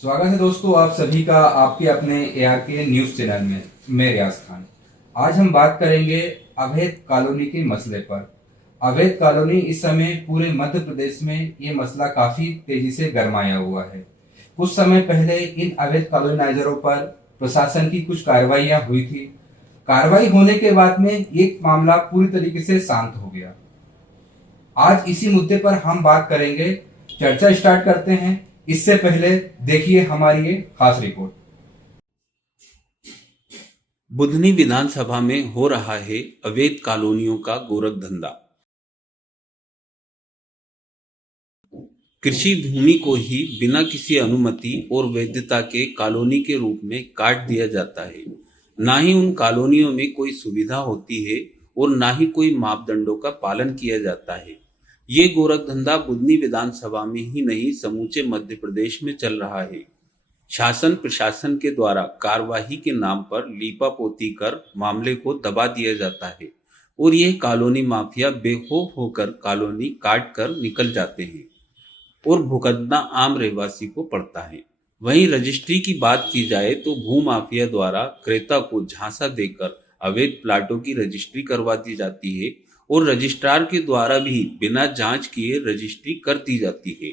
स्वागत है दोस्तों आप सभी का आपके अपने ARK न्यूज चैनल में। मैं रियाज खान। आज हम बात करेंगे अवैध कॉलोनी के मसले पर। अवैध कॉलोनी इस समय पूरे मध्य प्रदेश में ये मसला काफी तेजी से गरमाया हुआ है। कुछ समय पहले इन अवैध कॉलोनाइजरों पर प्रशासन की कुछ कार्रवाइयां हुई थी। कार्रवाई होने के बाद में ये मामला पूरी तरीके से शांत हो गया। आज इसी मुद्दे पर हम बात करेंगे। चर्चा स्टार्ट करते हैं। इससे पहले देखिए हमारी ये खास रिपोर्ट। बुधनी विधानसभा में हो रहा है अवैध कॉलोनियों का गोरख धंधा। कृषि भूमि को ही बिना किसी अनुमति और वैधता के कॉलोनी के रूप में काट दिया जाता है। ना ही उन कॉलोनियों में कोई सुविधा होती है और ना ही कोई मापदंडों का पालन किया जाता है। ये गोरख धंधा बुधनी विधानसभा में ही नहीं समूचे मध्य प्रदेश में चल रहा है। शासन प्रशासन के द्वारा कार्यवाही के नाम पर लीपापोती कर मामले को दबा दिया जाता है और यह कॉलोनी माफिया बेखौफ होकर कॉलोनी काट कर निकल जाते हैं और भुगतना आम रहवासी को पड़ता है। वहीं रजिस्ट्री की बात की जाए तो भू माफिया द्वारा क्रेता को झांसा देकर अवैध प्लाटों की रजिस्ट्री करवा दी जाती है और रजिस्ट्रार के द्वारा भी बिना जांच किए रजिस्ट्री कर दी जाती है।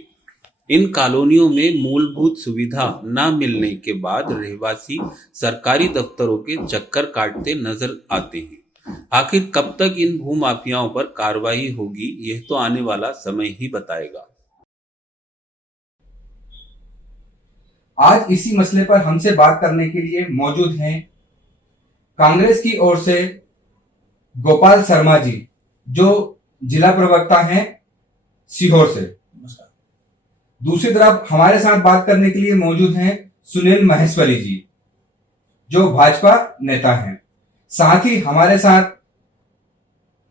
इन कॉलोनियों में मूलभूत सुविधा न मिलने के बाद रहवासी सरकारी दफ्तरों के चक्कर काटते नजर आते हैं। आखिर कब तक इन भू माफियाओं पर कार्रवाई होगी, यह तो आने वाला समय ही बताएगा। आज इसी मसले पर हमसे बात करने के लिए मौजूद हैं कांग्रेस की ओर से गोपाल शर्मा जी, जो जिला प्रवक्ता हैं सीहोर से। दूसरी तरफ हमारे साथ बात करने के लिए मौजूद हैं सुनील महेश्वरी जी, जो भाजपा नेता हैं। साथ ही हमारे साथ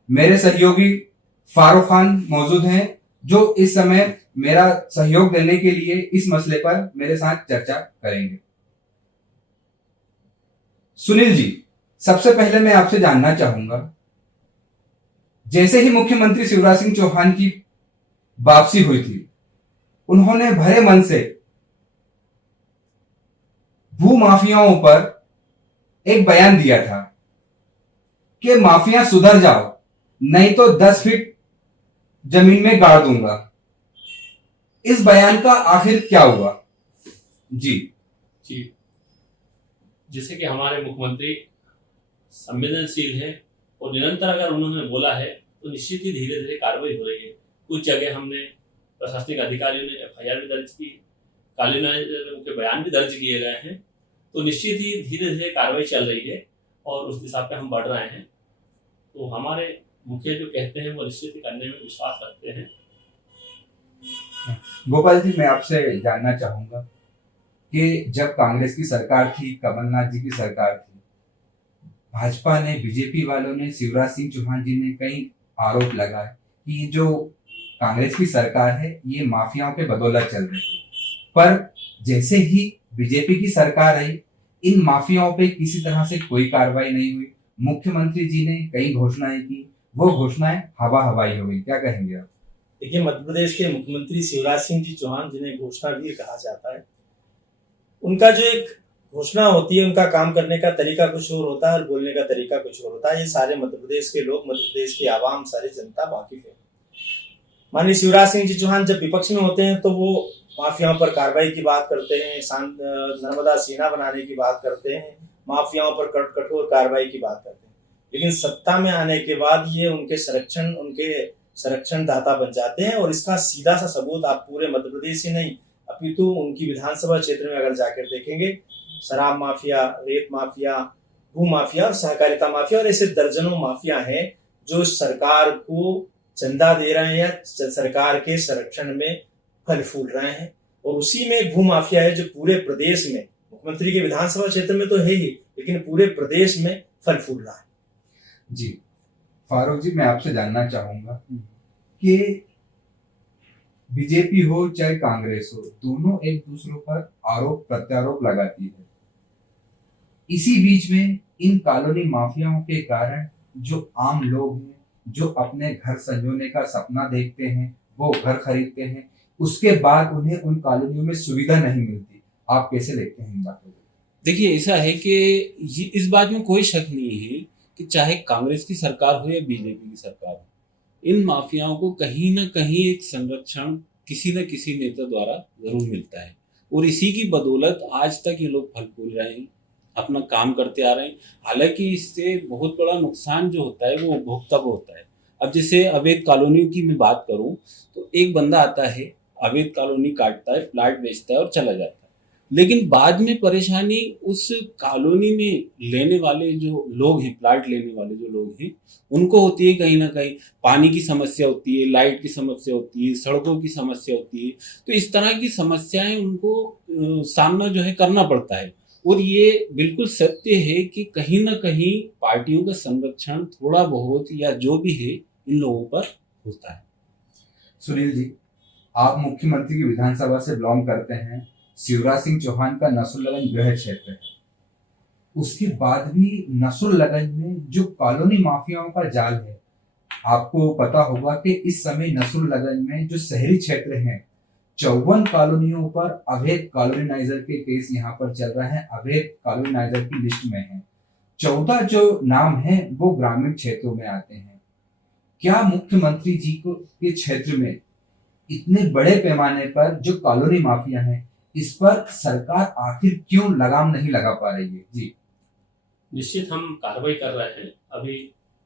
मेरे सहयोगी फारूक खान मौजूद हैं, जो इस समय मेरा सहयोग देने के लिए इस मसले पर मेरे साथ चर्चा करेंगे। सुनील जी, सबसे पहले मैं आपसे जानना चाहूंगा, जैसे ही मुख्यमंत्री शिवराज सिंह चौहान की वापसी हुई थी, उन्होंने भरे मन से भू माफियाओं पर एक बयान दिया था कि माफिया सुधर जाओ, नहीं तो 10 फीट जमीन में गाड़ दूंगा। इस बयान का आखिर क्या हुआ? जी जैसे कि हमारे मुख्यमंत्री संवेदनशील है और निरंतर अगर उन्होंने बोला है तो निश्चित ही धीरे धीरे कार्रवाई हो रही है। कुछ जगह हमने प्रशासनिक अधिकारियों ने FIR भी दर्ज की, कॉलोनाइजरों के बयान भी दर्ज किए गए हैं, तो निश्चित ही धीरे धीरे कार्रवाई चल रही है और उस हिसाब पे हम बढ़ रहे हैं। तो हमारे मुखिया जो कहते हैं वो निश्चित ही करने में विश्वास रखते हैं। गोपाल जी, मैं आपसे जानना चाहूंगा कि जब कांग्रेस की सरकार थी, कमलनाथ जी की सरकार थी, भाजपा ने, बीजेपी वालों ने, शिवराज सिंह चौहान जी ने कई आरोप लगाए कि जो कांग्रेस की सरकार है ये माफियाओं के बदौलत चल रही है। पर जैसे ही बीजेपी की सरकार आई, इन माफियाओं पे किसी तरह से कोई कार्रवाई नहीं हुई। मुख्यमंत्री जी ने कई घोषणाएं की, वो घोषणाएं हवा हवाई हो गई। क्या कहेंगे आप? देखिए, मध्य प्रदेश के मुख्यमंत्री शिवराज सिंह जी चौहान, जिन्हें घोषणावीर कहा जाता है, उनका जो एक घोषणा होती है, उनका काम करने का तरीका कुछ और होता है और बोलने का तरीका कुछ और होता है। ये सारे मध्य प्रदेश के लोग, मध्य प्रदेश की आवाम, सारी जनता वाकिफ है। माननीय शिवराज सिंह जी चौहान जब विपक्ष में होते हैं तो वो माफियाओं पर कार्रवाई की बात करते हैं, नर्मदा सेना बनाने की बात करते हैं, माफियाओं पर कठोर कार्रवाई की बात करते हैं। लेकिन सत्ता में आने के बाद ये उनके संरक्षण दाता बन जाते हैं और इसका सीधा सा सबूत आप पूरे मध्य प्रदेश ही नहीं अपितु उनकी विधानसभा क्षेत्र में अगर जाकर देखेंगे, शराब माफिया, रेत माफिया, भू माफिया और सहकारिता माफिया और ऐसे दर्जनों माफिया हैं जो सरकार को चंदा दे रहे हैं या सरकार के संरक्षण में फल फूल रहे हैं। और उसी में एक भू माफिया है जो पूरे प्रदेश में, मुख्यमंत्री के विधानसभा क्षेत्र में तो है ही, लेकिन पूरे प्रदेश में फल फूल रहा है। जी फारूक जी, मैं आपसे जानना चाहूंगा कि बीजेपी हो चाहे कांग्रेस हो, दोनों एक दूसरों पर आरोप प्रत्यारोप लगाती है। इसी बीच में इन कॉलोनी माफियाओं के कारण जो आम लोग हैं, जो अपने घर संजोने का सपना देखते हैं, वो घर खरीदते हैं, उसके बाद उन्हें उन कॉलोनियों में सुविधा नहीं मिलती। आप कैसे देखते हैं इन बातों को? देखिए, ऐसा है कि इस बात में कोई शक नहीं है कि चाहे कांग्रेस की सरकार हो या बीजेपी की सरकार हो, इन माफियाओं को कहीं ना कहीं एक संरक्षण किसी न किसी नेता द्वारा जरूर मिलता है, और इसी की बदौलत आज तक ये लोग फल फूल रहे हैं, अपना काम करते आ रहे हैं। हालांकि इससे बहुत बड़ा नुकसान जो होता है वो उपभोक्ता को होता है। अब जैसे अवैध कॉलोनियों की मैं बात करूं, तो एक बंदा आता है, अवैध कॉलोनी काटता है, प्लाट बेचता है और चला जाता है, लेकिन बाद में परेशानी उस कॉलोनी में लेने वाले जो लोग हैं, प्लाट लेने वाले जो लोग हैं, उनको होती है। कहीं ना कहीं पानी की समस्या होती है, लाइट की समस्या होती है, सड़कों की समस्या होती है। तो इस तरह की समस्याएं उनको सामना जो है करना पड़ता है। और ये बिल्कुल सत्य है कि कहीं ना कहीं पार्टियों का संरक्षण थोड़ा बहुत या जो भी है इन लोगों पर होता है। सुनील जी, आप मुख्यमंत्री की विधानसभा से बिलोंग करते हैं। शिवराज सिंह चौहान का नसरुल्लागंज गृह क्षेत्र है, उसके बाद भी नसरुल्लागंज में जो कॉलोनी माफियाओं का जाल है, आपको पता होगा कि इस समय नसरुल्लागंज में जो शहरी क्षेत्र हैं, 54 कॉलोनियों पर अवैध कॉलोनाइजर के केस यहाँ पर चल रहे हैं, अवैध कॉलोनाइजर की लिस्ट में है। 14 जो नाम है वो ग्रामीण क्षेत्रों में आते हैं। क्या मुख्यमंत्री जी को के क्षेत्र में इतने बड़े पैमाने पर जो कॉलोनी माफिया हैं, इस पर सरकार आखिर क्यों लगाम नहीं लगा पा रही है? जी, निश्चित हम कार्रवाई कर रहे हैं। अभी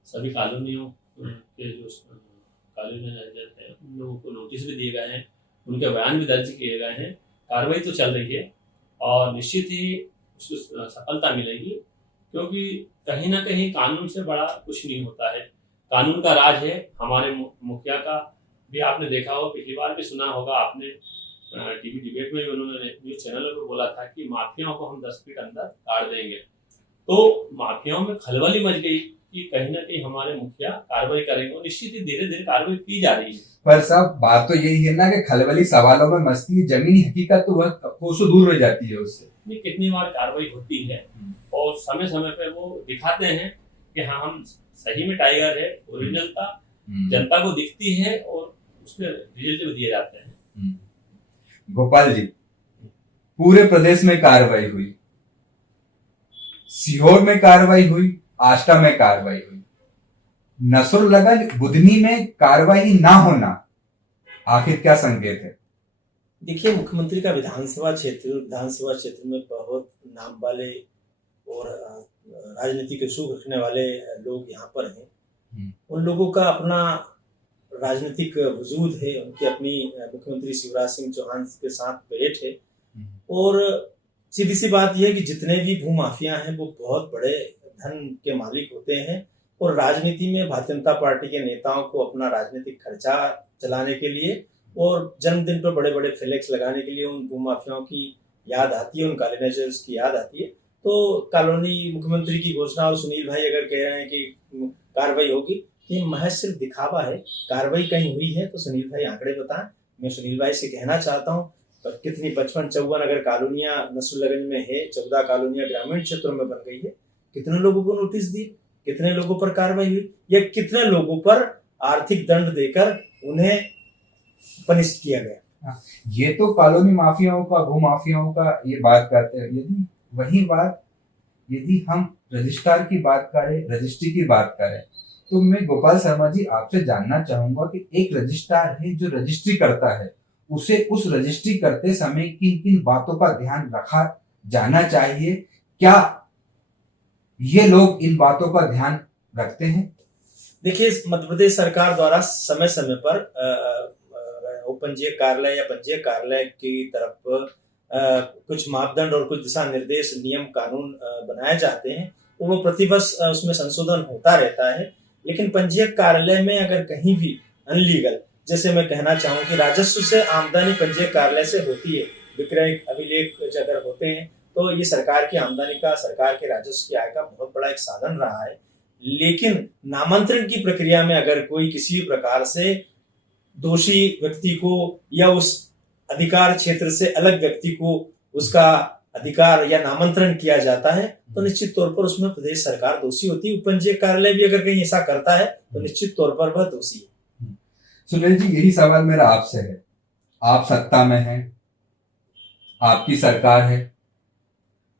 सभी कॉलोनियों के जो कॉलोनाइजर है उन लोगों को नोटिस भी दिए गए हैं, उनके बयान भी दर्ज किए गए हैं। कार्रवाई तो चल रही है और निश्चित ही उसको सफलता मिलेगी, क्योंकि कहीं ना कहीं कानून से बड़ा कुछ नहीं होता है। कानून का राज है। हमारे मुखिया का भी आपने देखा हो, पिछली बार भी सुना होगा आपने, टीवी डिबेट में भी उन्होंने न्यूज चैनलों पर बोला था कि माफियाओं को हम 10 फीट अंदर काट देंगे। तो माफियाओं में खलबली मच गई कि कहीं ना कहीं हमारे मुखिया कार्रवाई करेंगे, और निश्चित ही धीरे धीरे कार्रवाई की जा रही है। पर साहब बात तो यही है ना कि खलबली सवालों में मस्ती, जमीनी हकीकत तो वह कोसों दूर रह जाती है उससे। नहीं, कितनी बार कार्रवाई होती है और समय समय पे वो दिखाते हैं कि हाँ हम सही में टाइगर है, ओरिजिनलता जनता को दिखती है और उसके रिजल्ट भी दिए जाते हैं। गोपाल जी, पूरे प्रदेश में कार्रवाई हुई, सीहोर में कार्रवाई हुई, आष्टा में कार्रवाई हुई, नसरुल्लागंज बुधनी में कार्रवाई ना होना आखिर क्या संकेत है? देखिए, मुख्यमंत्री का विधानसभा क्षेत्र में बहुत नाम वाले और राजनीतिक सूख रखने वाले लोग यहाँ पर हैं। उन लोगों का अपना राजनीतिक वजूद है, उनकी अपनी मुख्यमंत्री शिवराज सिंह चौहान के साथ भेंट है। और सीधी सी बात यह है कि जितने भी भूमाफिया हैं वो बहुत बड़े धन के मालिक होते हैं, और राजनीति में भारतीय जनता पार्टी के नेताओं को अपना राजनीतिक खर्चा चलाने के लिए और जन्मदिन पर बड़े बड़े फ्लेक्स लगाने के लिए उन भूमाफियाओं की याद आती है, उन कॉलोनाइजर्स की याद आती है। तो कॉलोनी मुख्यमंत्री की घोषणा और सुनील भाई अगर कह रहे हैं कि कार्रवाई होगी, ये महज सिर्फ दिखावा है। कार्रवाई कहीं हुई है तो सुनील भाई आंकड़े बताएं। मैं सुनील भाई से कहना चाहता हूँ, पर कितनी 55-54 अगर कॉलोनियां नसरुल्लागंज में है, 14 कॉलोनियां ग्रामीण क्षेत्रों में बन गई है, कितने लोगों को नोटिस दी, कितने लोगों पर कार्रवाई हुई, या कितने लोगों पर आर्थिक दंड देकर उन्हें पनिश किया गया? ये तो कॉलोनी माफियाओं का, भूमाफियाओं का ये बात करते हैं। यदि हम रजिस्ट्रार की बात करें, रजिस्ट्री की बात करें, तो मैं गोपाल शर्मा जी आपसे जानना चाहूंगा कि एक रजिस्ट्रार है जो रजिस्ट्री करता है, उसे उस रजिस्ट्री करते समय किन किन बातों का ध्यान रखा जाना चाहिए? क्या ये लोग इन बातों का ध्यान रखते हैं? देखिए, मध्य प्रदेश सरकार द्वारा समय समय पर पंजीयक कार्यालय या पंजीयक कार्यालय की तरफ कुछ मापदंड और कुछ दिशा निर्देश, नियम, कानून बनाए जाते हैं, तो वो प्रतिवर्ष उसमें संशोधन होता रहता है। लेकिन पंजीयक कार्यालय में अगर कहीं भी अनलीगल, जैसे मैं कहना चाहूँ कि राजस्व से आमदनी पंजीयक कार्यालय से होती है, विक्रय अभिलेख अगर होते हैं, तो ये सरकार की आमदनी का, सरकार के राजस्व की आय का बहुत बड़ा एक साधन रहा है। लेकिन नामांतरण की प्रक्रिया में अगर कोई किसी प्रकार से दोषी व्यक्ति को या उस अधिकार क्षेत्र से अलग व्यक्ति को उसका अधिकार या नामांतरण किया जाता है, तो निश्चित तौर पर उसमें प्रदेश सरकार दोषी होती है। उपपंजीयक कार्यालय भी अगर कहीं ऐसा करता है तो निश्चित तौर पर वह दोषी है। सुनील जी, यही सवाल मेरा आपसे है। आप सत्ता में हैं, आपकी सरकार है,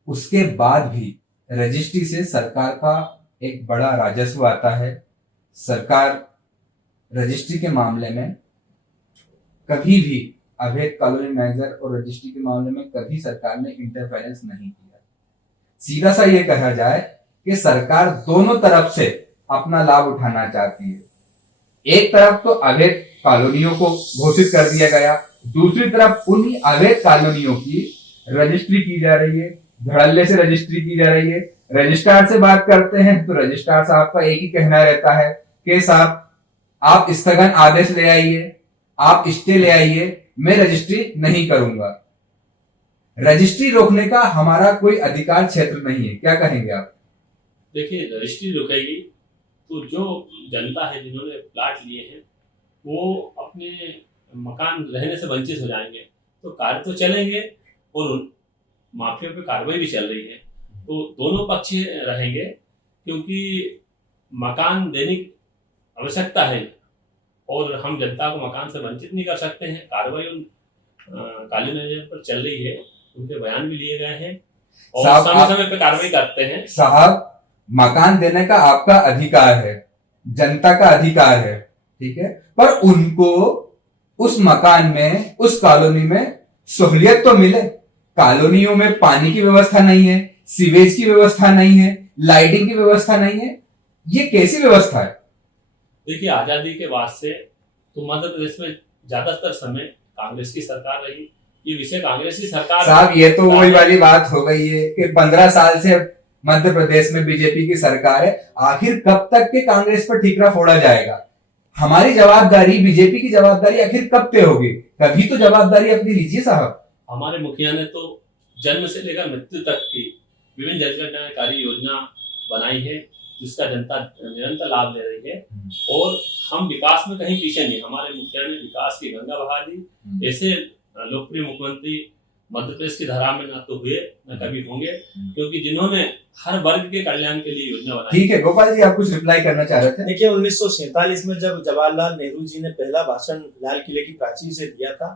उसके बाद भी रजिस्ट्री से सरकार का एक बड़ा राजस्व आता है। सरकार रजिस्ट्री के मामले में कभी भी अवैध कॉलोनाइजर और रजिस्ट्री के मामले में कभी सरकार ने इंटरफेरेंस नहीं किया। सीधा सा ये कहा जाए कि सरकार दोनों तरफ से अपना लाभ उठाना चाहती है। एक तरफ तो अवैध कॉलोनियों को घोषित कर दिया गया, दूसरी तरफ उन्हीं अवैध कॉलोनियों की रजिस्ट्री की जा रही है, धड़ल्ले से रजिस्ट्री की जा रही है। रजिस्ट्रार से बात करते हैं तो रजिस्ट्रार साहब का एक ही कहना रहता है कि साहब आप स्थगन आदेश ले आइए, आप स्टे ले आइए, मैं रजिस्ट्री नहीं करूंगा। रजिस्ट्री रोकने का हमारा कोई अधिकार क्षेत्र नहीं है, क्या कहेंगे आप? देखिए, रजिस्ट्री रुकेगी तो जो जनता है जिन्होंने प्लाट लिए हैं वो अपने मकान रहने से वंचित हो जाएंगे, तो कार्य तो चलेंगे और उन माफिया पे कार्रवाई भी चल रही है, तो दोनों पक्ष रहेंगे, क्योंकि मकान देने की आवश्यकता है और हम जनता को मकान से वंचित नहीं कर सकते हैं। कार्रवाई उन काली नजर पर चल रही है, उनके बयान भी लिए गए हैं और समय समय पे कार्रवाई करते हैं। साहब, मकान देने का आपका अधिकार है, जनता का अधिकार है, ठीक है, पर उनको उस मकान में, उस कॉलोनी में सहूलियत तो मिले। कॉलोनियों में पानी की व्यवस्था नहीं है, सीवेज की व्यवस्था नहीं है, लाइटिंग की व्यवस्था नहीं है, ये कैसी व्यवस्था है? देखिए, आजादी के बाद से तो मध्य प्रदेश में ज्यादातर समय कांग्रेस की सरकार रही। ये विषय कांग्रेस की सरकार, साहब ये तो वही वाली बात हो गई है कि 15 साल से मध्य प्रदेश में बीजेपी की सरकार है, आखिर कब तक के कांग्रेस पर ठीकरा फोड़ा जाएगा? हमारी जवाबदारी, बीजेपी की जवाबदारी आखिर कब तय होगी? कभी तो जवाबदारी अपनी लीजिए साहब। हमारे मुखिया ने तो जन्म से लेकर मृत्यु तक की विभिन्न जनकल्याणकारी योजना बनाई है, जिसका जनता निरंतर लाभ ले रही है और हम विकास में कहीं पीछे नहीं। हमारे मुखिया ने विकास की गंगा बहा दी। ऐसे लोकप्रिय मुख्यमंत्री मध्य प्रदेश की धारा में न तो हुए न कभी होंगे, क्योंकि जिन्होंने हर वर्ग के कल्याण के लिए योजना बनाई। ठीक है गोपाल जी, आप कुछ रिप्लाई करना चाह रहे थे? देखिए, 1947 में जब जवाहरलाल नेहरू जी ने पहला भाषण लाल किले की प्राचीर से दिया था,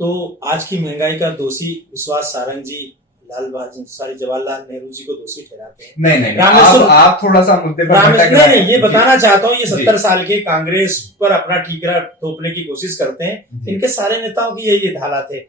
तो आज की महंगाई का दोषी विश्वास सारंग जी जवाहरलाल नेहरू जी को दोषी ठहराते हैं। नहीं, आप थोड़ा सा मुद्दे पर भटक रहे हैं। ये बताना चाहता हूँ, ये 70 साल के कांग्रेस पर अपना ठीकरा थोपने की कोशिश करते हैं। इनके सारे नेताओं की यही हालात है।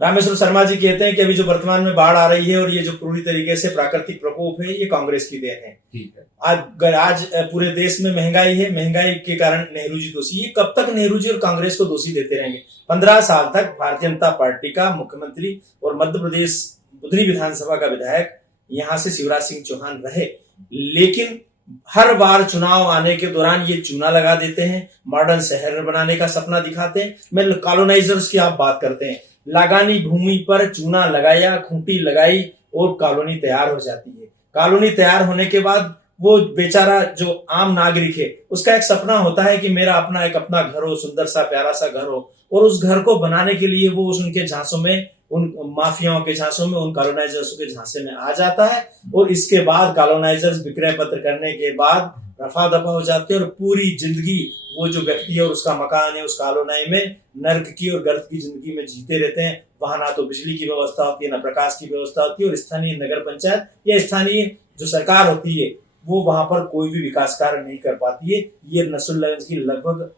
रामेश्वर शर्मा जी कहते हैं कि अभी जो वर्तमान में बाढ़ आ रही है और ये जो पूरी तरीके से प्राकृतिक प्रकोप है, ये कांग्रेस की देन है। ठीक है। आज पूरे देश में महंगाई है, महंगाई के कारण नेहरू जी दोषी। ये कब तक नेहरू जी और कांग्रेस को दोषी देते रहेंगे? 15 साल तक भारतीय जनता पार्टी का मुख्यमंत्री और मध्य प्रदेश बुधनी विधानसभा का विधायक यहाँ से शिवराज सिंह चौहान रहे, लेकिन हर बार चुनाव आने के दौरान ये चूना लगा देते हैं, मॉडर्न शहर बनाने का सपना दिखाते हैं। मैं कॉलोनाइजर्स की आप बात करते हैं, लागानी भूमि पर चूना लगाया, खूंटी लगाई और कॉलोनी तैयार हो जाती है। कॉलोनी तैयार होने के बाद वो बेचारा जो आम नागरिक है, उसका एक सपना होता है कि मेरा अपना एक अपना घर हो, सुंदर सा प्यारा सा घर हो, और उस घर को बनाने के लिए वो उनके झांसों में, उन माफियाओं के झांसों में, उन कॉलोनाइजर्स के झांसे में आ जाता है और इसके बाद कॉलोनाइजर्स विक्रय पत्र करने के बाद रफा दफा हो जाते हैं और पूरी जिंदगी वो जो व्यक्ति है और उसका मकान है उस कॉलोनी में नर्क की और गर्द की जिंदगी में जीते रहते हैं। वहां ना तो बिजली की व्यवस्था होती है, ना प्रकाश की व्यवस्था होती है, और स्थानीय नगर पंचायत या स्थानीय जो सरकार होती है वो वहां पर कोई भी विकास कार्य नहीं कर पाती है। ये नसरुल्लागंज की लगभग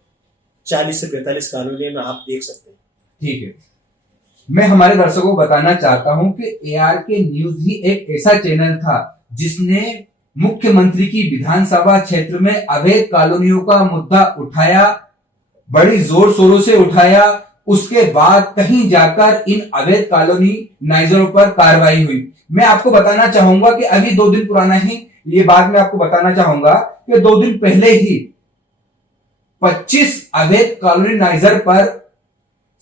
40 से 45 कॉलोनियों में आप देख सकते हैं। ठीक है, मैं हमारे दर्शकों को बताना चाहता हूं कि ARK न्यूज ही एक ऐसा चैनल था जिसने मुख्यमंत्री की विधानसभा क्षेत्र में अवैध कॉलोनियों का मुद्दा उठाया, बड़ी जोर शोरों से उठाया। उसके बाद कहीं जाकर इन अवैध कॉलोनी नाइजरों पर कार्रवाई हुई। मैं आपको बताना चाहूंगा कि अभी 2 दिन पुराना ही ये बात मैं आपको बताना चाहूंगा कि 2 दिन पहले ही 25 अवैध कॉलोनी नाइजर पर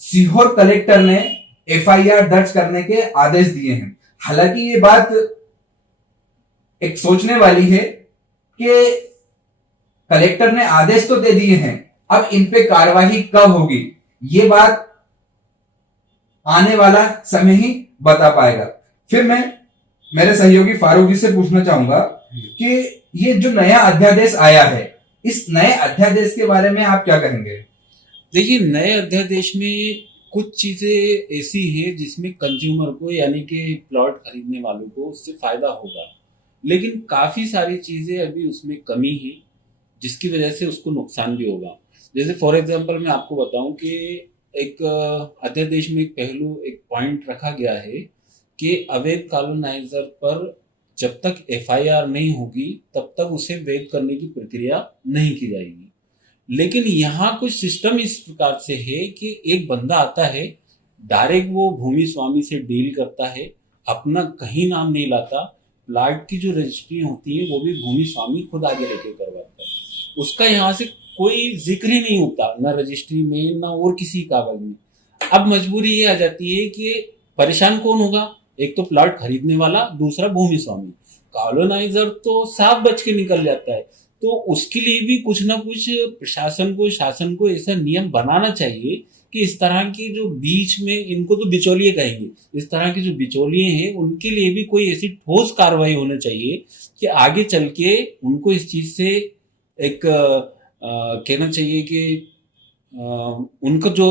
सीहोर कलेक्टर ने FIR दर्ज करने के आदेश दिए हैं। हालांकि ये बात एक सोचने वाली है कि कलेक्टर ने आदेश तो दे दिए हैं, अब इन पे कार्रवाई कब होगी ये बात आने वाला समय ही बता पाएगा। फिर मैं मेरे सहयोगी फारूक जी से पूछना चाहूंगा कि ये जो नया अध्यादेश आया है, इस नए अध्यादेश के बारे में आप क्या कहेंगे? देखिए, नए अध्यादेश में कुछ चीजें ऐसी हैं जिसमें कंज्यूमर को यानी कि प्लॉट खरीदने वालों को उससे फायदा होगा, लेकिन काफी सारी चीजें अभी उसमें कमी है जिसकी वजह से उसको नुकसान भी होगा। जैसे फॉर एग्जांपल मैं आपको बताऊं कि एक अध्यादेश में एक पहलू एक पॉइंट रखा गया है कि अवैध कॉलोनाइजर पर जब तक एफआईआर नहीं होगी तब तक उसे वैध करने की प्रक्रिया नहीं की जाएगी। लेकिन यहाँ कुछ सिस्टम इस प्रकार से है कि एक बंदा आता है, डायरेक्ट वो भूमि स्वामी से डील करता है, अपना कहीं नाम नहीं लाता, प्लाट की जो रजिस्ट्री होती है वो भी भूमि स्वामी खुद आगे लेके करवाता है, उसका यहाँ से कोई जिक्र ही नहीं होता, ना रजिस्ट्री में ना और किसी कागज में। अब मजबूरी ये आ जाती है कि परेशान कौन होगा, एक तो प्लाट खरीदने वाला, दूसरा भूमि स्वामी। कॉलोनाइजर तो साफ बच के निकल जाता है। तो उसके लिए भी कुछ ना कुछ प्रशासन को, शासन को ऐसा नियम बनाना चाहिए कि इस तरह की जो बीच में, इनको तो बिचौलिए कहेंगे, इस तरह के जो बिचौलिए हैं उनके लिए भी कोई ऐसी ठोस कार्रवाई होनी चाहिए कि आगे चल के उनको इस चीज से एक कहना चाहिए कि उनको जो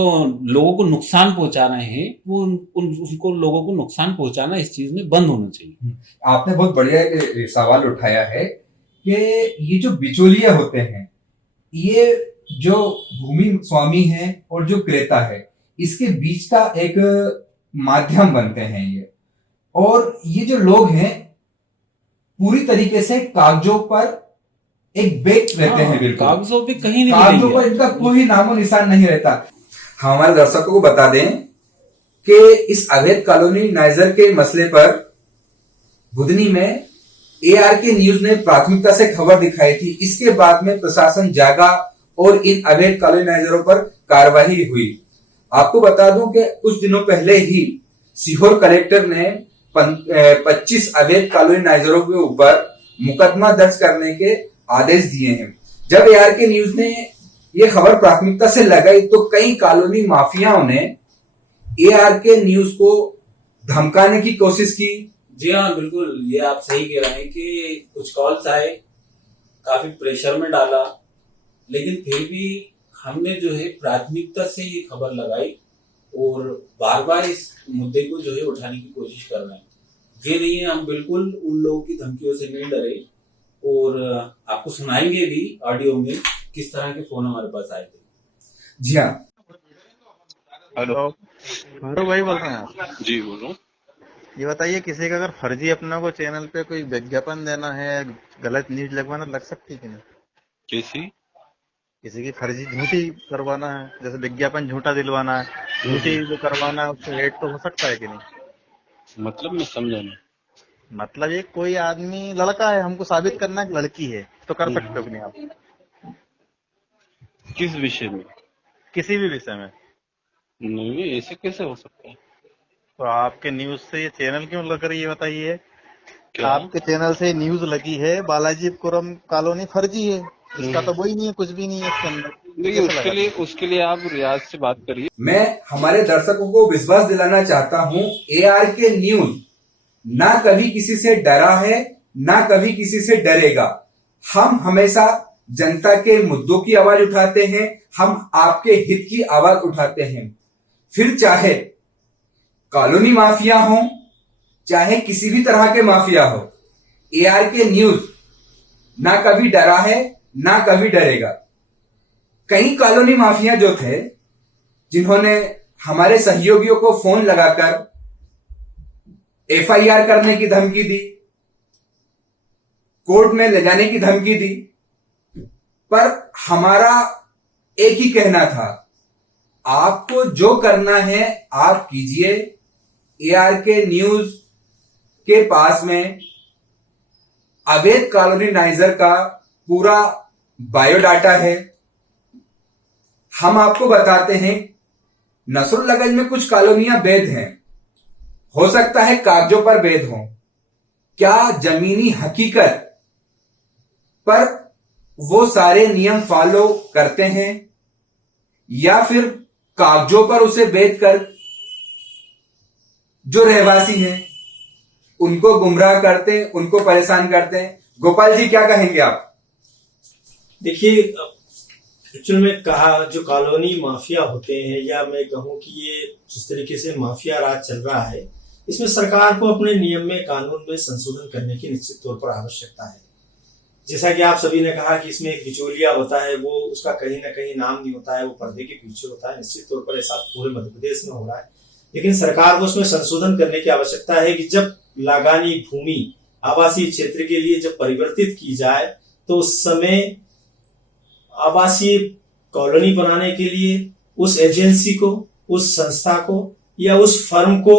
लोगों को नुकसान पहुंचा रहे हैं वो उनको लोगों को नुकसान पहुंचाना इस चीज में बंद होना चाहिए। आपने बहुत बढ़िया सवाल उठाया है कि ये जो बिचौलिया होते हैं, ये जो भूमि स्वामी है और जो क्रेता है, इसके बीच का एक माध्यम बनते हैं ये। और ये जो लोग हैं पूरी तरीके से कागजों पर एक बेच रहते हैं, बिल्कुल कागजों पे कहीं नहीं, कागजों पर इनका कोई नामो निशान नहीं रहता। हमारे दर्शकों को बता दें कि इस अवैध कॉलोनाइजर के मसले पर बुधनी में ARK न्यूज ने प्राथमिकता से खबर दिखाई थी। इसके बाद में प्रशासन जागा और इन अवैध कॉलोनाइजरों पर कार्रवाई हुई। आपको बता दूं कि कुछ दिनों पहले ही सीहोर कलेक्टर ने 25 अवैध कॉलोनाइजरों के ऊपर मुकदमा दर्ज करने के आदेश दिए हैं। जब ARK न्यूज ने यह खबर प्राथमिकता से लगाई तो कई कॉलोनी माफियाओं ने ARK न्यूज को धमकाने की कोशिश की। जी हाँ, बिल्कुल, ये आप सही कह रहे हैं कि कुछ कॉल्स आए, काफी प्रेशर में डाला, लेकिन फिर भी हमने जो है प्राथमिकता से ये खबर लगाई और बार बार इस मुद्दे को जो है उठाने की कोशिश कर रहे हैं। ये नहीं है, हम बिल्कुल उन लोगों की धमकियों से नहीं डरे और आपको सुनाएंगे भी ऑडियो में किस तरह के फोन हमारे पास आए थे। जी हाँ, हेलो भाई बोल रहे हैं आप? जी बोलो। ये बताइए, किसी का अगर फर्जी अपना को चैनल पे कोई विज्ञापन देना है, गलत न्यूज लगवाना लग सकती है कि नहीं? कैसी? किसी की फर्जी झूठी करवाना है, जैसे विज्ञापन झूठा दिलवाना है, झूठी जो करवाना है, उससे रेट तो हो सकता है कि नहीं? मतलब मैं समझा नहीं। मतलब ये कोई आदमी लड़का है, हमको साबित करना है कि लड़की है, तो कर सकते हो कि नहीं आप? किस विषय में? किसी भी विषय में। नहीं, ऐसे कैसे हो सकता है? तो आपके न्यूज से ये चैनल क्यों लग रही है बताइए? क्या? आपके चैनल से न्यूज लगी है बालाजीपुरम कॉलोनी फर्जी है, इसका तो वही नहीं है, कुछ भी नहीं है इसके अंदर। देखिए, उसके लिए आप रियाज से बात करिए। मैं हमारे दर्शकों को विश्वास दिलाना चाहता हूं, ARK न्यूज ना कभी किसी से डरा है, ना कभी किसी से डरेगा। हम हमेशा जनता के मुद्दों की आवाज उठाते हैं, हम आपके हित की आवाज उठाते हैं। फिर चाहे कॉलोनी माफिया हो, चाहे किसी भी तरह के माफिया हो, ARK न्यूज ना कभी डरा है, ना कभी डरेगा। कई कॉलोनी माफिया जो थे, जिन्होंने हमारे सहयोगियों को फोन लगाकर FIR करने की धमकी दी, कोर्ट में ले जाने की धमकी दी, पर हमारा एक ही कहना था, आपको जो करना है आप कीजिए। ARK न्यूज के पास में अवैध कॉलोनाइजर का पूरा बायोडाटा है। हम आपको बताते हैं, नसरुल्लागंज में कुछ कॉलोनियां वैध हैं, हो सकता है कागजों पर वैध हो, क्या जमीनी हकीकत पर वो सारे नियम फॉलो करते हैं या फिर कागजों पर उसे वैध कर जो रहवासी हैं उनको गुमराह करते हैं, उनको परेशान करते हैं। गोपाल जी, क्या कहेंगे आप? देखिए, एक्चुअल में कहा जो कॉलोनी माफिया होते हैं, या मैं कहूँ कि ये जिस तरीके से माफिया राज चल रहा है, इसमें सरकार को अपने नियम में, कानून में संशोधन करने की निश्चित तौर पर आवश्यकता है। जैसा कि आप सभी ने कहा कि इसमें एक बिचौलिया होता है, वो उसका कहीं ना कहीं नाम नहीं होता है, वो पर्दे के पीछे होता है। निश्चित तौर पर ऐसा पूरे मध्य प्रदेश में हो रहा है, लेकिन सरकार को उसमें संशोधन करने की आवश्यकता है कि जब लागानी भूमि आवासीय क्षेत्र के लिए जब परिवर्तित की जाए, तो उस समय आवासीय कॉलोनी बनाने के लिए उस एजेंसी को, उस संस्था को या उस फर्म को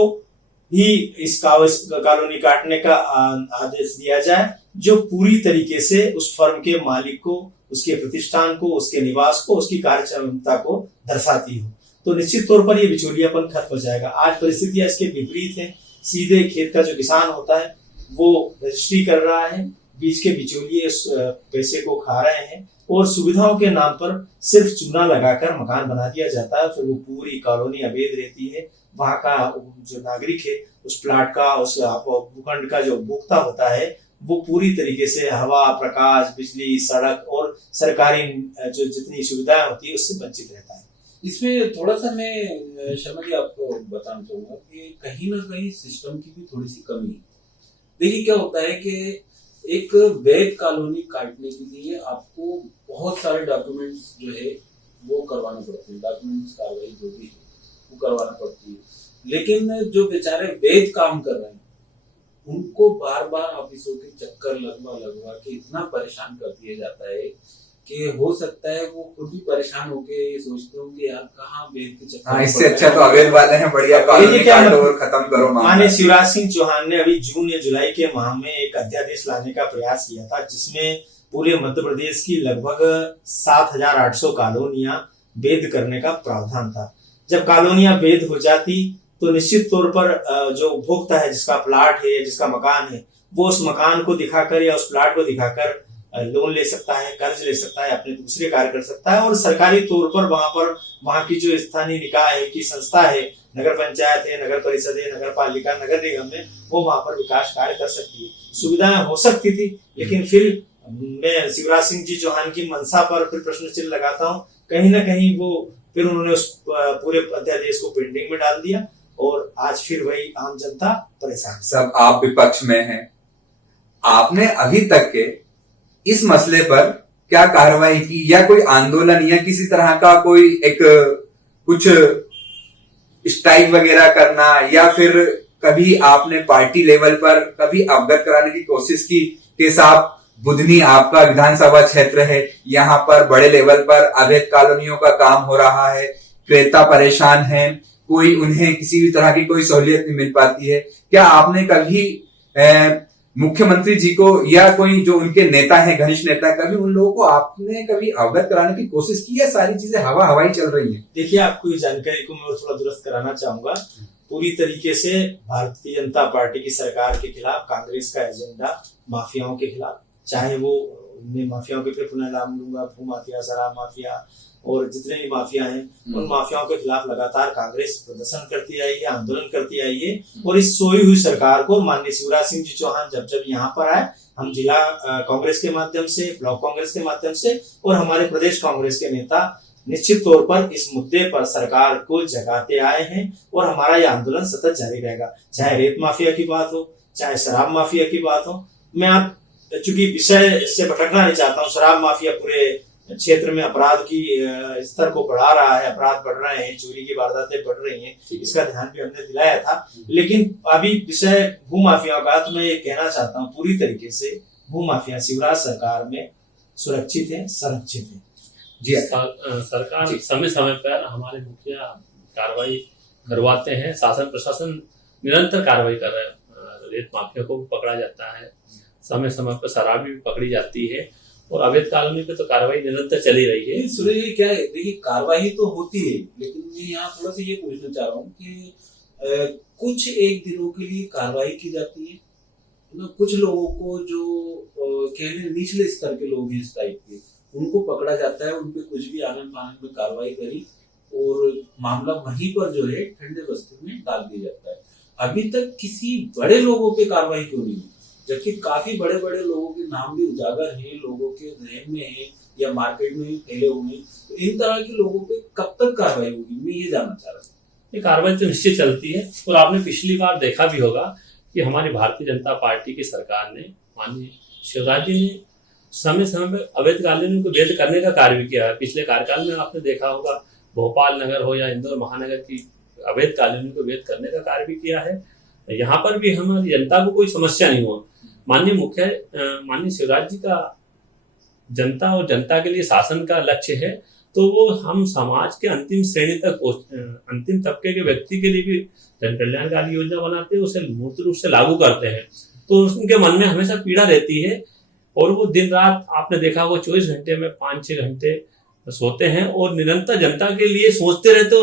ही इस कॉलोनी काटने का आदेश दिया जाए, जो पूरी तरीके से उस फर्म के मालिक को, उसके प्रतिष्ठान को, उसके निवास को, उसकी कार्यक्षमता को दर्शाती हो। तो निश्चित तौर पर ये बिचौलियापन खत्म हो जाएगा। आज परिस्थितियां इसके विपरीत हैं। सीधे खेत का जो किसान होता है वो रजिस्ट्री कर रहा है, बीच के बिचौलिए उस पैसे को खा रहे हैं, और सुविधाओं के नाम पर सिर्फ चूना लगाकर मकान बना दिया जाता है। फिर वो पूरी कॉलोनी अवैध रहती है। वहां का जो नागरिक है, उस प्लाट का, उस भूखंड का जो उपभोक्ता होता है, वो पूरी तरीके से हवा, प्रकाश, बिजली, सड़क और सरकारी जो जितनी सुविधाएं होती है उससे वंचित रहता है। इसमें थोड़ा सा मैं शर्मा जी आपको बताना चाहूंगा कि कहीं ना कहीं सिस्टम की भी थोड़ी सी कमी है। देखिए क्या होता है कि एक वैध कॉलोनी काटने के लिए आपको बहुत सारे डॉक्यूमेंट्स जो है वो करवाना पड़ते हैं, डॉक्यूमेंट्स कार्रवाई जो भी है वो करवाना पड़ती है। लेकिन जो बेचारे वैध काम कर रहे हैं उनको बार बार ऑफिसों के चक्कर लगवा के इतना परेशान कर दिया जाता है कि हो सकता है वो खुद भी परेशान होके सोचते हो कि यार कहाँ वैध के चक्कर। इससे अच्छा तो अवैध वाले हैं, बढ़िया कॉलोनी काटो और खत्म करो मामला। माननीय शिवराज सिंह चौहान ने अभी जून या जुलाई के माह में एक अध्यादेश लाने का प्रयास किया था, जिसमें पूरे मध्य प्रदेश की लगभग 7,800 कॉलोनियां वैध करने का प्रावधान था। जब कॉलोनियां वैध हो जाती तो निश्चित तौर पर जो उपभोक्ता है, जिसका प्लाट है, जिसका मकान है, वो उस मकान को दिखाकर या उस प्लाट को दिखाकर लोन ले सकता है, कर्ज ले सकता है, अपने दूसरे कार्य कर सकता है, और सरकारी तौर पर वहां की जो स्थानीय निकाय है, की संस्था है, नगर पंचायत है, नगर परिषद है, नगर पालिका, नगर निगम है, वो वहां पर विकास कार्य कर सकती है। सुविधाएं हो सकती थी, लेकिन फिर मैं शिवराज सिंह जी चौहान की मंशा पर फिर प्रश्न चिन्ह लगाता हूँ। कहीं ना कहीं वो फिर उन्होंने उस पूरे अध्यादेश को पेंडिंग में डाल दिया, और आज फिर वही आम जनता परेशान। सब आप विपक्ष में हैं, आपने अभी तक के इस मसले पर क्या कार्रवाई की, या कोई आंदोलन या किसी तरह का कोई एक कुछ स्ट्राइक वगैरह करना, या फिर कभी आपने पार्टी लेवल पर कभी अवगत कराने की कोशिश की कि साहब बुधनी आपका विधानसभा क्षेत्र है, यहाँ पर बड़े लेवल पर अवैध कॉलोनियों का काम हो रहा है, क्रेता परेशान है, कोई उन्हें किसी भी तरह की कोई सहूलियत नहीं मिल पाती है। क्या आपने कभी मुख्यमंत्री जी को या कोई जो उनके नेता हैं, घनिष्ठ नेता, कभी उन लोगों को आपने कभी अवगत कराने की कोशिश की है? सारी चीजें हवाई चल रही हैं। देखिए, आपको इस जानकारी को मैं थोड़ा दुरुस्त कराना चाहूंगा। पूरी तरीके से भारतीय जनता पार्टी की सरकार के खिलाफ कांग्रेस का एजेंडा माफियाओं के खिलाफ, चाहे वो मैं माफियाओं के फिर पुनः नाम लूंगा, भू माफिया, शराब माफिया और जितने भी माफिया हैं, उन माफियाओं के खिलाफ लगातार कांग्रेस प्रदर्शन करती आई है, आंदोलन करती आई है। और इस सोई हुई सरकार को माननीय शिवराज सिंह जी चौहान जब यहाँ पर आए, हम जिला कांग्रेस के माध्यम से, ब्लॉक कांग्रेस के माध्यम से और हमारे प्रदेश कांग्रेस के नेता निश्चित तौर पर इस मुद्दे पर सरकार को जगाते आए हैं, और हमारा यह आंदोलन सतत जारी रहेगा। चाहे रेत माफिया की बात हो, चाहे शराब माफिया की बात हो। मैं आप चूंकि विषय से भटकना नहीं चाहता हूँ। शराब माफिया पूरे क्षेत्र में अपराध की स्तर को बढ़ा रहा है, अपराध बढ़ रहे हैं, चोरी की वारदातें बढ़ रही हैं, इसका ध्यान भी हमने दिलाया था। लेकिन अभी विषय भू माफिया का, तो मैं ये कहना चाहता हूँ पूरी तरीके से भू माफिया शिवराज सरकार में सुरक्षित है, संरक्षित है। जी, सरकार समय समय पर हमारे मुखिया कार्रवाई करवाते हैं, शासन प्रशासन निरंतर कार्रवाई कर रहे हैं। रेत माफिया को पकड़ा जाता है, समय समय पर शराबी भी पकड़ी जाती है, और अवैध कॉलोनी पे तो कार्रवाई निरंतर चली रही है। सूर्य क्या है, देखिए कार्रवाई तो होती है, लेकिन मैं यहाँ थोड़ा सा ये पूछना चाह रहा हूँ कि कुछ एक दिनों के लिए कार्रवाई की जाती है ना, कुछ लोगों को जो कहने निचले स्तर के लोग हैं इस टाइप के, उनको पकड़ा जाता है, उनपे कुछ भी आनंद फानंद में कार्रवाई करी और मामला वहीं पर जो है ठंडे बस्ते में डाल दिया जाता है। अभी तक किसी बड़े लोगों पे कार्रवाई क्यों नहीं हुई? जबकि काफी बड़े बड़े लोगों के नाम भी उजागर हैं, लोगों के जहन में हैं या मार्केट में फैले हुए हैं। तो इन तरह के लोगों पे कब तक कार्रवाई होगी, मैं ये जानना चाह रहा था। ये कार्रवाई तो निश्चित चलती है और आपने पिछली बार देखा भी होगा कि हमारी भारतीय जनता पार्टी की सरकार ने, माननीय शिवराज जी ने समय समय पर अवैध कानूनों को वैध करने का कार्य भी किया है। पिछले कार्यकाल में आपने देखा होगा भोपाल नगर हो या इंदौर महानगर की अवैध कानूनों को वैध करने का कार्य भी किया है। यहाँ पर भी हमारी जनता को कोई समस्या नहीं हो। माननीय शिवराज जी का जनता और जनता के लिए शासन का लक्ष्य है, तो वो हम समाज के अंतिम श्रेणी तक, अंतिम तबके के व्यक्ति के लिए भी जन कल्याणकारी योजना बनाते हैं, उसे मूर्त रूप से लागू करते हैं। तो उनके मन में हमेशा पीड़ा रहती है और वो दिन रात, आपने देखा वो 24 घंटे में 5-6 घंटे सोते हैं और निरंतर जनता के लिए सोचते रहते हैं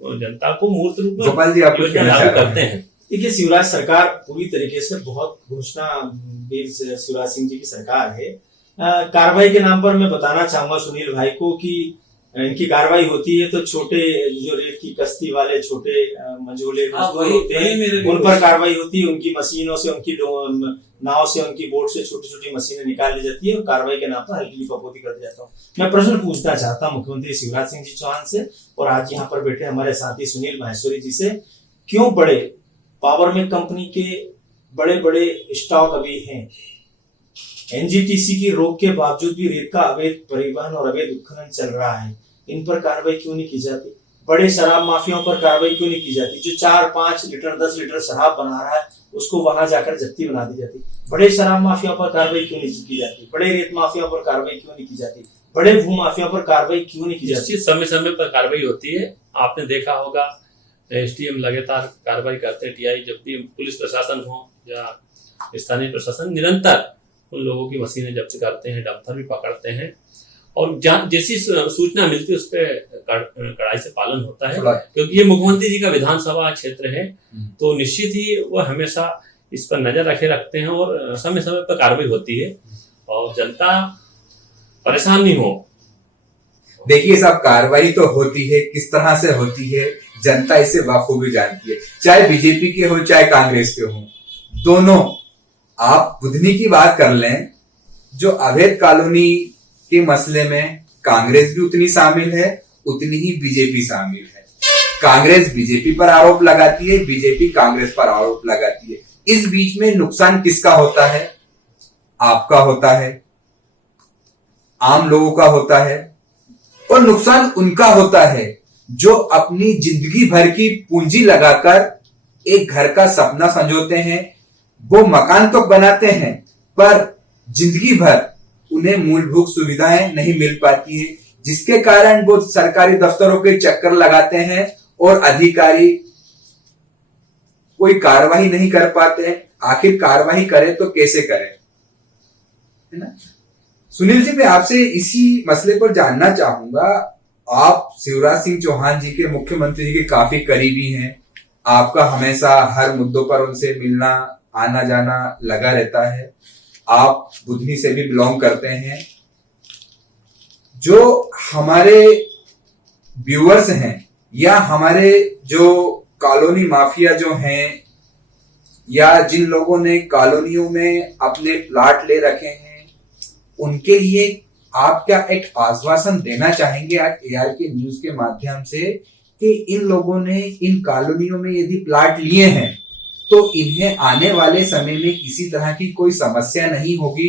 और जनता को मूर्त रूप में गोपाल जी, आप योजना लागू करते हैं। देखिए, शिवराज सरकार पूरी तरीके से बहुत घोषणा वीर शिवराज सिंह जी की सरकार है। कार्रवाई के नाम पर मैं बताना चाहूंगा सुनील भाई को कि इनकी कार्रवाई होती है तो छोटे जो रेत की कश्ती वाले छोटे मंझोले होते हैं, उन पर कार्रवाई होती है। उनकी मशीनों से, उनकी नाव से, उनकी बोट से छोटी छोटी मशीनें निकाल ली जाती है और कार्रवाई के नाम पर हल्की फफूंदी कर दिया जाता हूँ। मैं प्रश्न पूछना चाहता हूँ मुख्यमंत्री शिवराज सिंह जी चौहान से और आज यहाँ पर बैठे हमारे साथी सुनील माहेश्वरी जी से, क्यों बड़े पावर में कंपनी के बड़े बड़े स्टॉक अभी हैं, एनजीटीसी की रोक के बावजूद भी रेत का अवैध परिवहन और अवैध उत्खनन चल रहा है, इन पर कार्रवाई क्यों नहीं की जाती? बड़े शराब माफियाओं पर कार्रवाई क्यों नहीं की जाती? जो 4-5 लीटर 10 लीटर शराब बना रहा है उसको वहां जाकर जब्ती बना दी जाती। बड़े शराब माफियाओं पर कार्रवाई क्यों नहीं की जाती? बड़े रेत माफियाओं पर कार्रवाई क्यों नहीं की जाती? बड़े भू माफियाओं पर कार्रवाई क्यों नहीं की जाती? समय समय पर कार्रवाई होती है। आपने देखा होगा एसडीएम लगातार कार्रवाई करते हैं। टीआई, जब भी पुलिस प्रशासन हो या स्थानीय प्रशासन, निरंतर उन लोगों की मशीनें जब्त करते हैं, डंपर भी पकड़ते हैं और जैसी सूचना मिलती है उस पर कड़ाई से पालन होता है। क्योंकि ये मुख्यमंत्री जी का विधानसभा क्षेत्र है, तो निश्चित ही वो हमेशा इस पर नजर रखते हैं और समय समय पर कार्रवाई होती है और जनता परेशान नहीं हो। देखिए साहब, कार्रवाई तो होती है, किस तरह से होती है जनता इसे बखूबी जानती है। चाहे बीजेपी के हो चाहे कांग्रेस के हो, दोनों, आप बुधनी की बात कर लें, जो अवैध कॉलोनी के मसले में कांग्रेस भी उतनी शामिल है, उतनी ही बीजेपी शामिल है। कांग्रेस बीजेपी पर आरोप लगाती है, बीजेपी कांग्रेस पर आरोप लगाती है। इस बीच में नुकसान किसका होता है? आपका होता है, आम लोगों का होता है, और नुकसान उनका होता है जो अपनी जिंदगी भर की पूंजी लगाकर एक घर का सपना संजोते हैं, वो मकान तो बनाते हैं पर जिंदगी भर उन्हें मूलभूत सुविधाएं नहीं मिल पाती है, जिसके कारण वो सरकारी दफ्तरों के चक्कर लगाते हैं और अधिकारी कोई कार्रवाई नहीं कर पाते। आखिर कार्रवाई करें तो कैसे करें, है ना? सुनील जी, मैं आपसे इसी मसले पर जानना चाहूंगा। आप शिवराज सिंह चौहान जी के, मुख्यमंत्री जी के काफी करीबी हैं, आपका हमेशा हर मुद्दों पर उनसे मिलना आना जाना लगा रहता है, आप बुधनी से भी बिलोंग करते हैं। जो हमारे व्यूअर्स हैं या हमारे जो कॉलोनी माफिया जो हैं या जिन लोगों ने कॉलोनियों में अपने प्लाट ले रखे हैं, उनके लिए आप क्या एक आश्वासन देना चाहेंगे आज ARK न्यूज के माध्यम से कि इन लोगों ने इन कॉलोनियों में यदि प्लाट लिए हैं तो इन्हें आने वाले समय में किसी तरह की कोई समस्या नहीं होगी?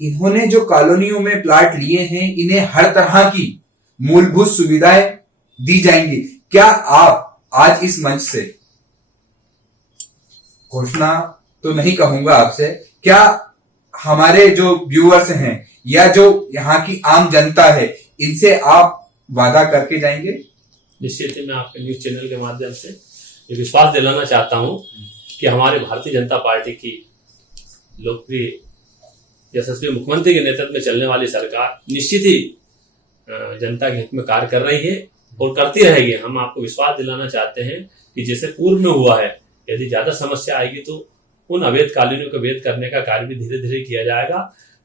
इन्होंने जो कॉलोनियों में प्लाट लिए हैं, इन्हें हर तरह की मूलभूत सुविधाएं दी जाएंगी। क्या आप आज इस मंच से, घोषणा तो नहीं कहूंगा आपसे, क्या हमारे जो व्यूअर्स हैं या जो यहाँ की आम जनता है, इनसे आप वादा करके जाएंगे? निश्चित ही मैं आपके न्यूज चैनल के माध्यम से ये विश्वास दिलाना चाहता हूं कि हमारे भारतीय जनता पार्टी की लोकप्रिय यशस्वी मुख्यमंत्री के नेतृत्व में चलने वाली सरकार निश्चित ही जनता के हित में कार्य कर रही है और करती रहेगी। हम आपको विश्वास दिलाना चाहते हैं कि जैसे पूर्व में हुआ है, यदि ज्यादा समस्या आएगी तो उन अवैध कॉलोनियों को वैध करने का कार्य भी धीरे धीरे किया जाएगा।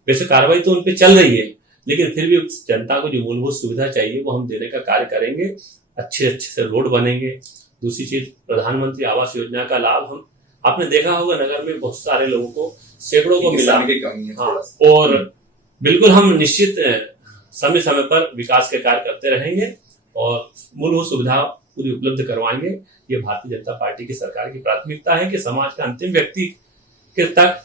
वैसे कार्रवाई तो उन पर चल रही है, लेकिन फिर भी जनता को जो मूलभूत सुविधा चाहिए वो हम देने का कार्य करेंगे। अच्छे से रोड बनेंगे। दूसरी चीज, प्रधानमंत्री आवास योजना का लाभ हम आपने देखा होगा नगर में बहुत सारे लोगों को, सैकड़ों को मिला। की कमी है हाँ, थोड़ा सा। और बिल्कुल हम निश्चित समय समय पर विकास के कार्य करते रहेंगे और मूलभूत सुविधा पूरी उपलब्ध करवाएंगे। ये भारतीय जनता पार्टी की सरकार की प्राथमिकता है कि समाज के अंतिम व्यक्ति के तक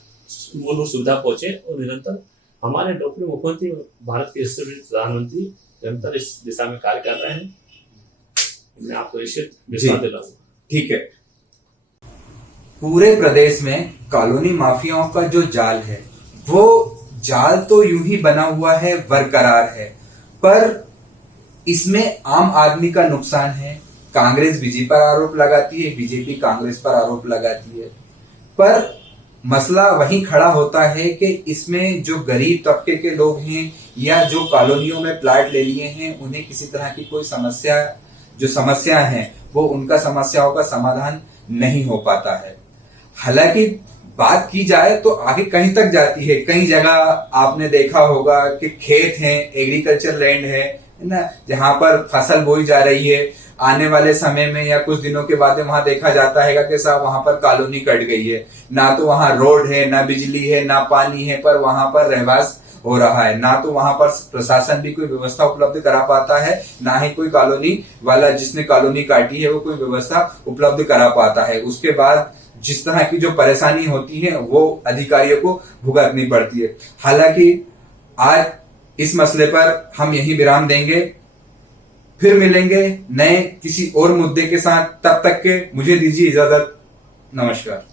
मूलभूत सुविधा पहुंचे और निरंतर हमारे डॉक्टर मुख्यमंत्री, भारत के प्रधानमंत्री निरंतर इस दिशा में कार्य कर रहे हैं। मैं आपको निश्चित विश्वास दिलाऊंगा। ठीक है। पूरे प्रदेश में कॉलोनी माफियाओं का जो जाल है, वो जाल तो यूं ही बना हुआ है, बरकरार है, पर इसमें आम आदमी का नुकसान है। कांग्रेस बीजेपी पर आरोप लगाती है, बीजेपी कांग्रेस पर आरोप लगाती है, पर मसला वहीं खड़ा होता है कि इसमें जो गरीब तबके के लोग हैं या जो कॉलोनियों में प्लाट ले लिए हैं, उन्हें किसी तरह की कोई समस्या है वो उनका समस्याओं का समाधान नहीं हो पाता है। हालांकि बात की जाए तो आगे कहीं तक जाती है। कई जगह आपने देखा होगा कि खेत हैं, एग्रीकल्चर लैंड है ना, जहां पर फसल बोई जा रही है। आने वाले समय में या कुछ दिनों के बाद वहां देखा जाता है कि साहब वहां पर कॉलोनी कट गई है, ना तो वहां रोड है, ना बिजली है, ना पानी है, पर वहां पर रहवास हो रहा है। ना तो वहां पर प्रशासन भी कोई व्यवस्था उपलब्ध करा पाता है, ना ही कोई कॉलोनी वाला जिसने कॉलोनी काटी है वो कोई व्यवस्था उपलब्ध करा पाता है। उसके बाद जिस तरह की जो परेशानी होती है वो अधिकारियों को भुगतनी पड़ती है। हालांकि आज इस मसले पर हम यही विराम देंगे, फिर मिलेंगे नए किसी और मुद्दे के साथ। तब तक के मुझे दीजिए इजाजत। नमस्कार।